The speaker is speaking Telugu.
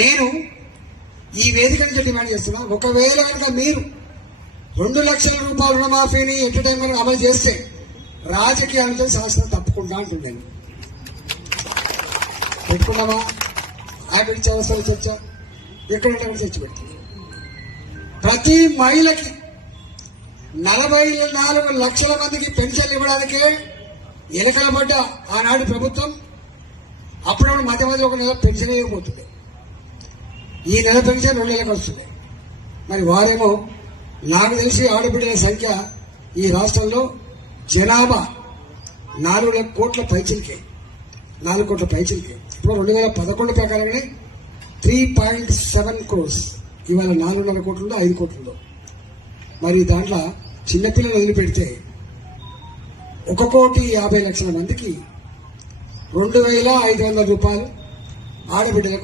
నేను ఈ వేదిక నుంచి డిమాండ్ చేస్తున్నా, ఒకవేళ కనుక మీరు 2 లక్షల రూపాయల రుణమాఫీని ఎట్ టైం కనుక అమలు చేస్తే రాజకీయాలతో శాస్త్రం తప్పుకుంటా అంటుండేది. పెట్టుకున్నామా? హ్యాబిట్ అవసరం చర్చ ఎక్కడంటే చర్చ పెడుతుంది. ప్రతి మహిళకి 44 లక్షల మందికి పెన్షన్లు ఇవ్వడానికే ఎలకల పడ్డ ఆనాడు ప్రభుత్వం అప్పుడప్పుడు మధ్య మధ్య ఒక నెల పెన్షన్ ఇవ్వబోతుంది. ఈ నెల పెన్షన్ 2 నెలలకు వస్తుంది. మరి వారేమో నాకు తెలిసి ఆడబిడ్డల సంఖ్య ఈ రాష్ట్రంలో జనాభా 4 కోట్ల పైచిలకే, 4 కోట్ల పైచిలకే. ఇప్పుడు 2011 ప్రకారంగానే 3.7 crores, ఇవాళ 4.5 కోట్లలో 5 కోట్లలో. మరి దాంట్లో చిన్నపిల్లలు వదిలిపెడితే 1,50,00,000 మందికి 2,500 రూపాయలు ఆడబిడ్డలకు